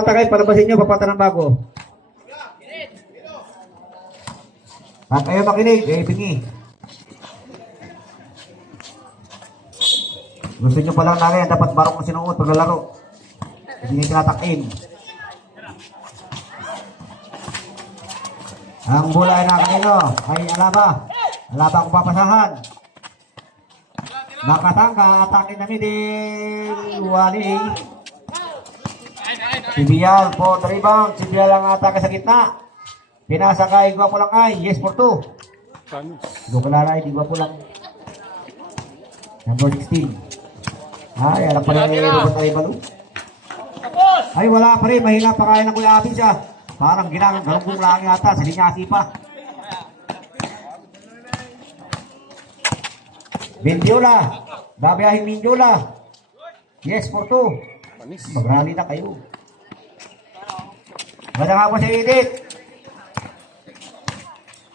Takay, palabasin nyo, papata ng bago. At kayo makinig, pingi. Gusto nyo palang namin, dapat barong mo sinuot paglalaro. Hindi tinatakin. Ang bola na kanino ay Alaba. Alaba kung papasahan. Makatangka, atake na din. Wali. Si Bial for the rebound. Si Bial ang atake sa gitna. Pinasa kay Gwapo lang ay. Yes for 2. Gwapo di Gwapo lang. Number 16. Ay, alam pa rin yung robot ay balo. Ay, wala pa rin. Mahina pa kaya ng Kuya Abin siya. Parang ginangang galunggong lang yata. Sa linyasi pa. Mindiola. Babiyahin Mindiola. Yes for 2. Magrali na kayo. Ganda nga po sa edit.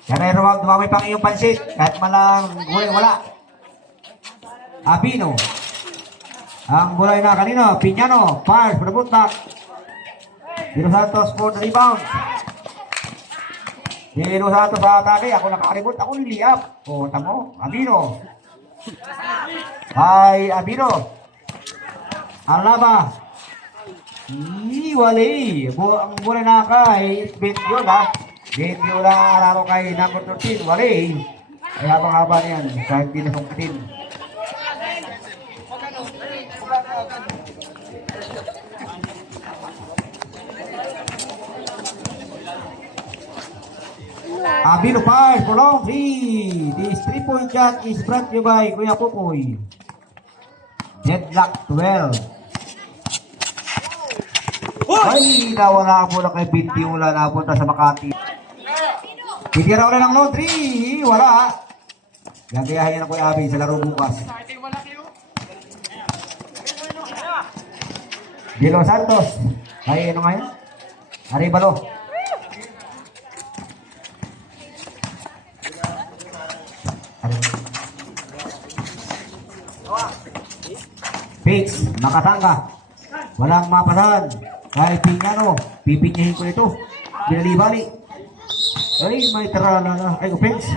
Kaya huwag dumamay pang iyong pansit. Kahit malang gulay wala. Abino. Ang gulay na kanino. Piñano. Fires for the bootback. Dino Santos for the rebound. Dino Santos sa atake. Ako nakaribot. Ako niliyap. O, tamo. Abino. Ay, Abino. Alaba. Wali. Ang gulay na kay Bendiola. Bendiola laro kay number 13. Wali. Ay, habang-haba niyan. Kahit di nasungkitin. Abino fires for long 3. This 3-point shot is brought to you by Kuya Pupoy. Deadlock 12. Ay, nawala po na kay Bindiola. Napunta sa Makati. Bigyan ulit ng long 3. Wala. Gagayahin na Kuya Abin sa laro bukas. Dilo Santos. Ay, ano nga yun? Aribalo. Pitch, Makatangka. Walang mapasahan. Kahit Piñano, pipinyahin ko ito. Binalibali. Ay, may tarala na. Ay, offense.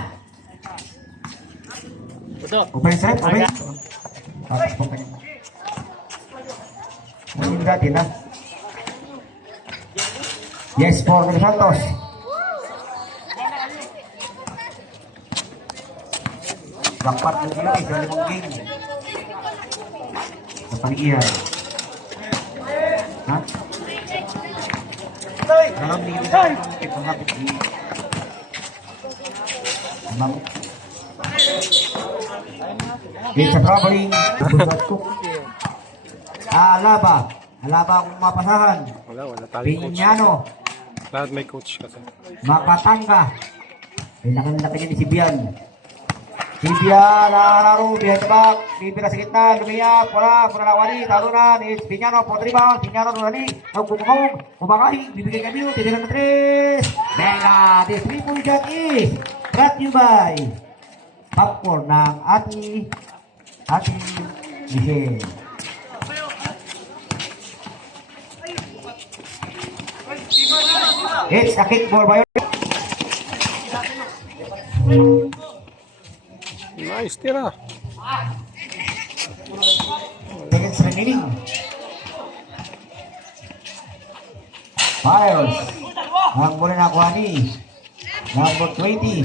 Offense rin, offense. Tapos po kayo. Ayun dati na. Yes, for Los Santos. Bakpat mo sila sa limang game. Sa pag-iyan. Ha? Alam niyo sa ipangapit ni Ma'am. It's a traveling. Alaba. Alaba kung mapasahan. Wala tali coach. Piñano. Lahat may coach kasi. Makatangka. Ay, nakalaki niya ni Sibian. Sibian, laro, behind the back. Bibira sa gitna, lumiyap, wala nawali, talunan. It's Piñano for the rebound. Piñano nunani. Nagpupumawag, kumakain, bibigay kami yun. Titigan ng 3. Venga, this 3-point shot is brought to you by popcorn ng Ate Michelle. It's a kickball by Nice tira. seconds remaining. Files. Ang muli na kuha ni number 20.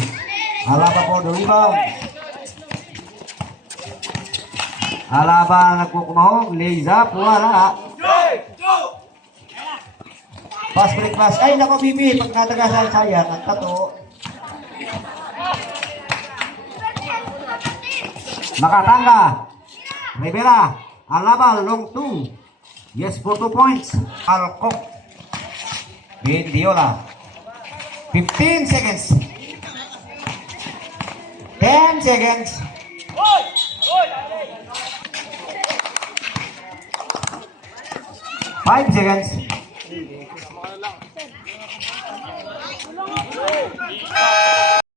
Alaba po the rebound. Alaba nagkukumahog. Lays up. Wala. Pass break pass. Ay nako Bibi. Pag natagasan sayang. Ang tato. Makatangka. Rivera. Alaba long 2. Yes for 2 points. Alcock. Bendiola. 15 seconds. 10 seconds. 5 seconds.